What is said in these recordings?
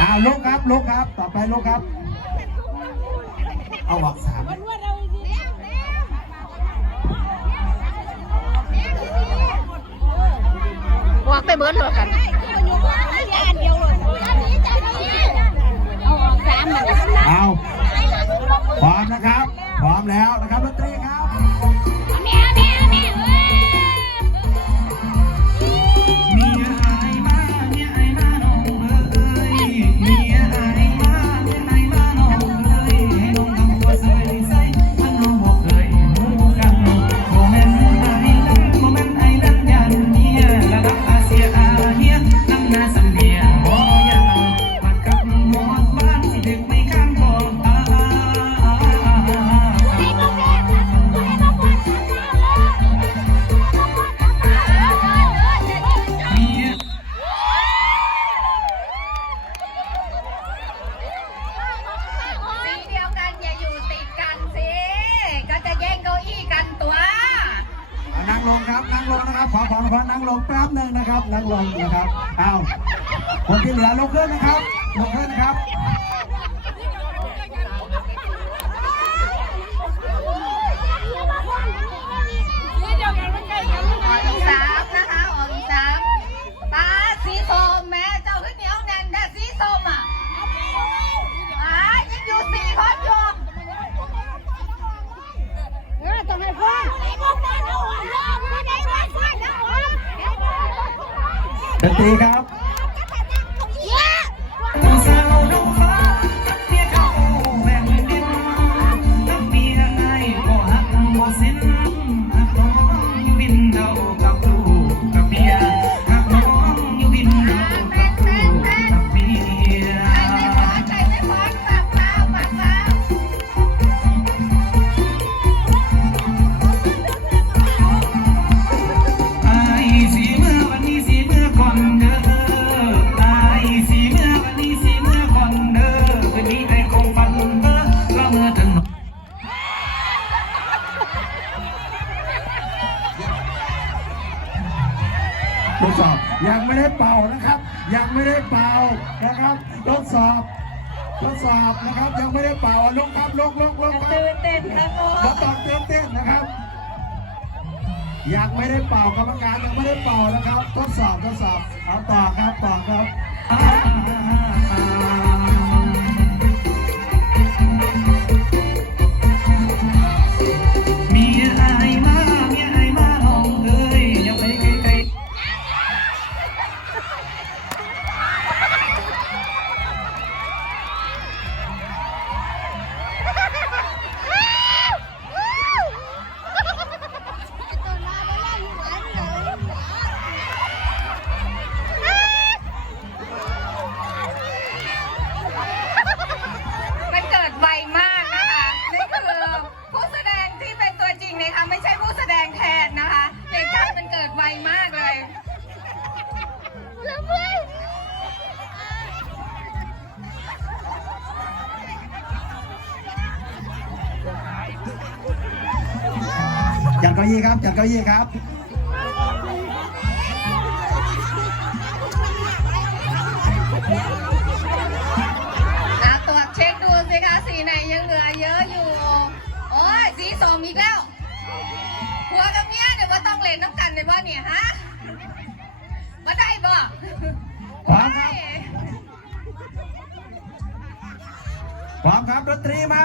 อ้าวลุกครับลุกครับ ต่อไปลุกครับ เอาหวักสามหวักไปเบิร์นเลยกันสามเอาพร้อมนะครับ พร้อมแล้วนะครับดนตรี นั่งลงนะครับ ขอขอขอนั่งลงแป๊บหนึ่งนะครับ นั่งลงนะครับ เอาคนที่เหลือลุกขึ้นนะครับลุกขึ้นครับ ดนตรีครับ ทดสอบยังไม่ได้เป่านะครับ ยังไม่ได้เป่านะครับทดสอบทดสอบนะครับยังไม่ได้เป่าลงครับลงลงลงตื่นเต้นนะครับลงตอบต้นเต้นนะครับยังไม่ได้เป่ากรรมการยังไม่ได้เป่านะครับ ทดสอบทดสอบเอาต่อครับต่อครับ ก้าอี้ครับจัดเก้าอี้ครับอะตรวจเช็คดูสิคะสีไหนยังเหลือเยอะอยู่ โอ้ยสีสอมอีกแล้วหัวกับเมียเดี๋ยวว่าต้องเล่นน้ำกันเดี๋ยว่าเนี่ยฮะมาได้บ่พร้มครับพร้มครับดนตรีมา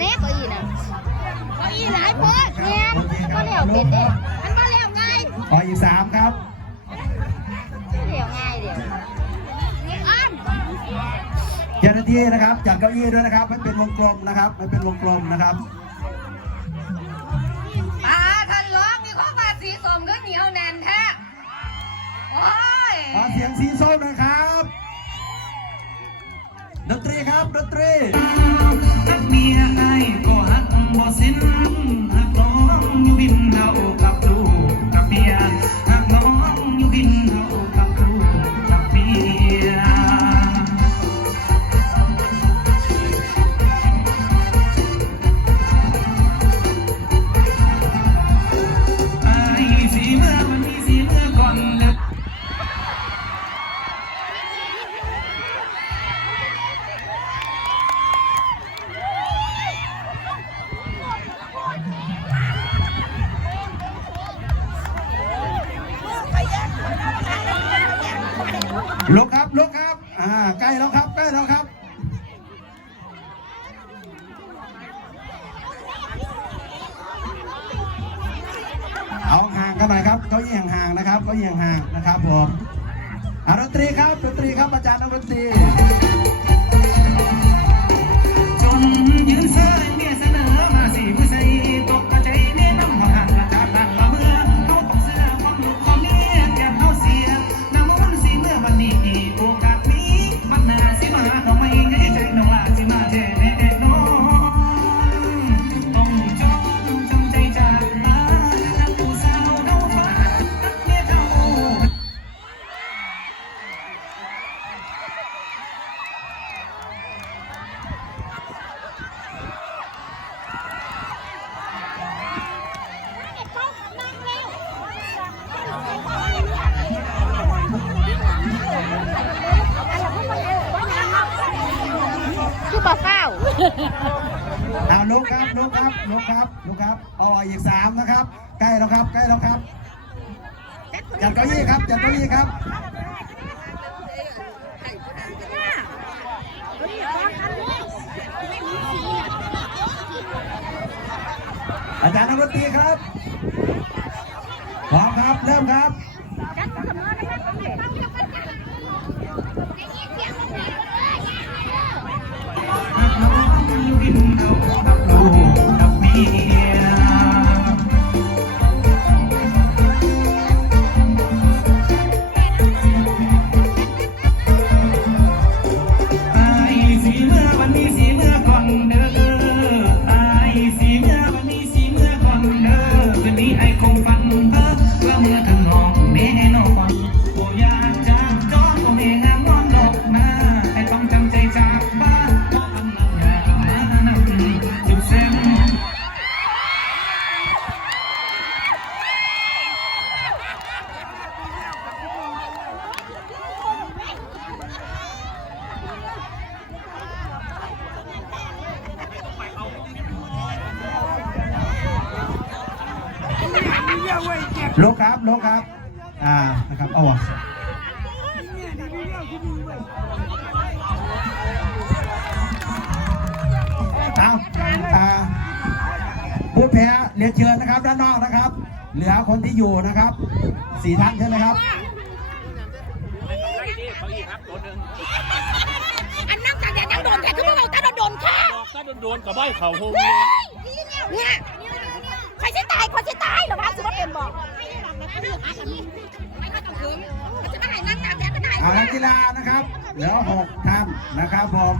เนี่ยเก้อีน่ะเก้อีหลายโพดเแม่นก็แล้วเป็นเด้มันนเหล้วง่ายขออีสามครับเหล้วง่ายเดี๋ยวเจ้าหน้าที่นะครับจากเก้าอี้ด้วยนะครับมันเป็นวงกลมนะครับมันเป็นวงกลมนะครับอาท่านร้องมีข้อมาสีส้มก็เหนียวแน่นแท้โอ้ยขอเสียงสีส้มหนะครับ ดนตรีครับ ดนตรี รักเมียไอ้ก็หักบ่สิ้น อ่าใกล้แล้วครับใกล้แล้วครับ เอาลุกครับลุกครับลุกครับลุกครับเอาอีกสามนะครับ ใกล้แล้วครับ ใกล้แล้วครับจัดเก้าอี้ครับจัดเก้าอี้ครับอาจารย์นักดนตรีครับพร้อมครับ เริ่มครับ มื่อก่ ลุกครับลุกครับ อ่านะครับเอาวะเอาอ่าผู้แพ้เรียนเชิญนะครับด้านนอกนะครับ เหลือคนที่อยู่นะครับสี่ท่านใช่ไหมครับอันนั่งจากแดดยังโดนแค่คือพวกเราถ้าโดนโดนแค่บอกถ้าโดนๆกับใบเข่าโฮงเนี่ยใครจะตายคนจะตายเหรอวะสุภาพเป็นบอก เอานักกีฬานะครับ เหลือหกท่านนะครับผม